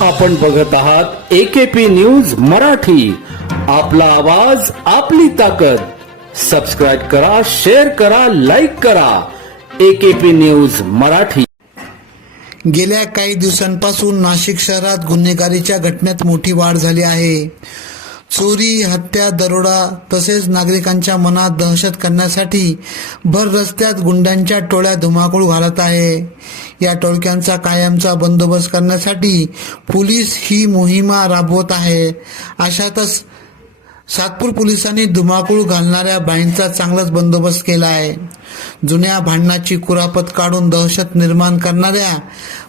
आपण बघत आहात एकेपी न्यूज मराठी. आपला आवाज आपली ताकद. सबस्क्राईब करा शेअर करा लाईक करा. AKP news Marathi. गेल्या काही दिवसांपासून नाशिक शहरात गुन्हेगारीच्या घटनेत मोठी वाढ झाली आहे. चोरी हत्या दरोडा तसेच नागरिकांच्या मनात दहशत करण्यासाठी भर रस्त्यात गुंड्यांच्या टोळ्या धुमाकूळ घालत आहे. या टोळक्यांचा कायमचा बंदोबस्त करण्यासाठी पोलीस ही मोहिमा राबवत आहे. अशातच सातपूर पोलिसांनी धुमाकूळ घालणाऱ्या बाईंचा चांगलाच बंदोबस्त केला आहे. जुन्या भांडणाची कुरापत काढून दहशत निर्माण करणाऱ्या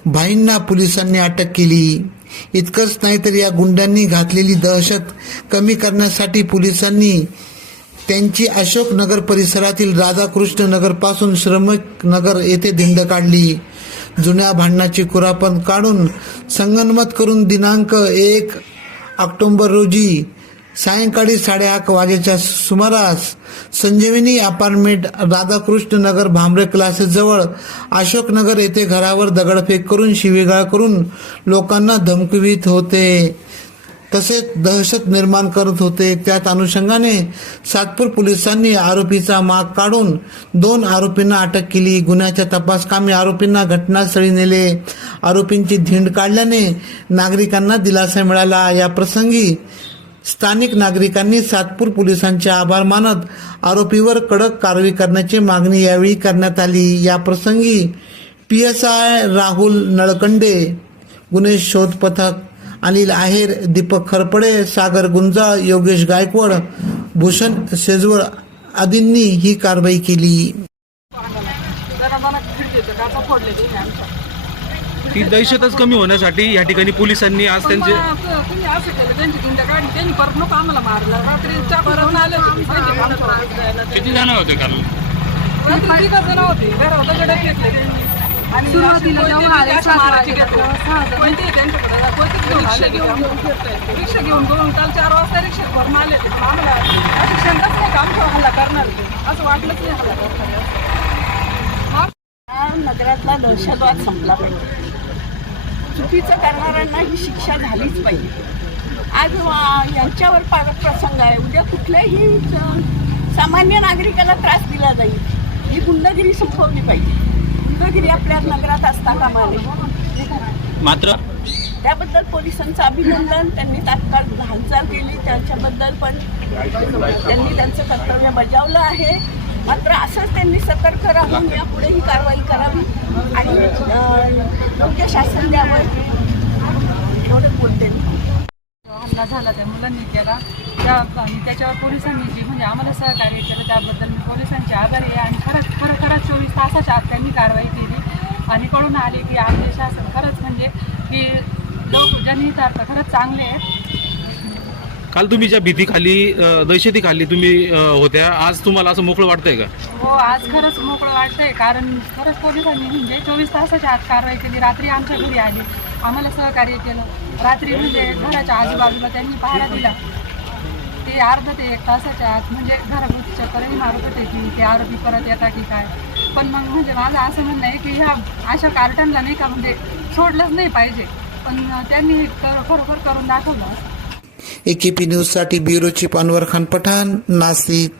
भाईंना पोलिसांनी अटक केली. इतकंच नाही तर या गुंडांनी घातलेली दहशत कमी करण्यासाठी पोलिसांनी त्यांची अशोकनगर परिसरातील राधाकृष्ण नगरपासून श्रमिक नगर येथे धिंड काढली. जुन्या भांडणाची कुरापण काढून संगनमत करून दिनांक एक ऑक्टोंबर रोजी सायंकाळी साडेआठ वाजेच्या सुमारास संजीवनी अपार्टमेंट राधाकृष्ण नगर भांबरे क्लासेसजवळ अशोकनगर येथे घरावर दगडफेक करून शिवीगाळ करून लोकांना धमकवित होते. तसेच दहशत निर्माण करत होते. त्यात अनुषंगाने सातपूर पोलिसांनी आरोपीचा माग काढून दोन आरोपींना अटक केली. गुन्ह्याच्या तपासकामी आरोपींना घटनास्थळी नेले. आरोपींची धिंड काढल्याने नागरिकांना दिलासा मिळाला. या प्रसंगी स्थानिक नागरिकांनी सातपूर पोलिसांचे आभार मानत आरोपीवर कडक कारवाई करण्याची मागणी यावेळी करण्यात आली. या प्रसंगी P S I Rahul Nalkande गुन्हे शोध पथक अनिल आहेर दीपक खरपडे सागर गुंजा योगेश गायकवाड भूषण शेजवळ आदींनी ही कारवाई केली. ते दहशतच कमी होण्यासाठी या ठिकाणी पोलिसांनी आज त्यांचे तुम्ही असं केलं त्यांची गुंडा काढली त्यांनी परत नको आम्हाला मारलं. रात्रीच्या परत आले होते. माहिती आहे का आमच्या किती जण होते काल रात्री तिघं जण होते. घरावर दगड घेतले त्यांनी. आणि सुरुवातीला अशी जेव्हा आले कोणती सात मारायची वाजेपर्यंत, घेतलं. सहा जण. कोणती आहे त्यांच्याकडे कोणतीच घेऊन रिक्षा घेऊन काल चार वाजता रिक्षा भरून आले ते आम्हाला अशी शंकाच नाही का? आमच्यावर हल्ला करणार ते असं वाटलंच नाही हल्ला करणार असं. हा नगरातला दहशतवाद संपला. पाहिजे चुकीचं करणाऱ्यांना ही शिक्षा झालीच पाहिजे. आज वा- यांच्यावर प्रसंग आहे. उद्या कुठल्याही सामान्य नागरिकाला त्रास दिला जाईल. ही गुंडगिरी संपवली पाहिजे. गुंडगिरी आपल्या नगरात असता कामा नये मात्र? त्याबद्दल पोलिसांचं अभिनंदन. त्यांनी तात्काळ हालचाल केली. त्याच्याबद्दल पण त्यांनी त्यांचं कर्तव्य बजावलं आहे. मात्र असंच त्यांनी सतर्क राहून यापुढे ही कारवाई करावी आणि योग्य शासन द्यावं. एवढं बोलते हल्ला झाला त्या मुलांनी केला. त्या आणि त्याच्यावर पोलिसांनी जे म्हणजे आम्हाला सहकार्य केलं त्याबद्दल मी पोलिसांचे आभारी आहे. आणि खरंच खरं खरंच चोवीस तासाच्या आत त्यांनी कारवाई केली. आणि कळून आले की आमचे शासन खरंच म्हणजे की लोक जनहितार्थ खरंच चांगले आहेत. काल तुम्ही ज्या भीतीखाली दहशतीखाली तुम्ही होत्या आज तुम्हाला असं मोकळं वाटतंय का? हो आज खरंच मोकळं वाटतंय कारण खरंच पोलिसांनी म्हणजे चोवीस तासाच्या आत कारवाई केली रात्री आमच्या घरी आली. आम्हाला सहकार्य केलं. रात्री म्हणजे घराच्या आजूबाजूला त्यांनी पहारा दिला. ते अर्धा ते एक तासाच्या आत म्हणजे घराभोवती चक्करही मारत होते की ते आरोपी परत येता की काय? पण मग म्हणजे माझं असं म्हणणं आहे की ह्या अशा कार्टनला नाही का म्हणजे सोडलंच नाही पाहिजे. पण त्यांनी हे खरोखर करून दाखवलं. एकेपी न्यूजसाठी ब्युरो चीफ खान पठाण नाशिक.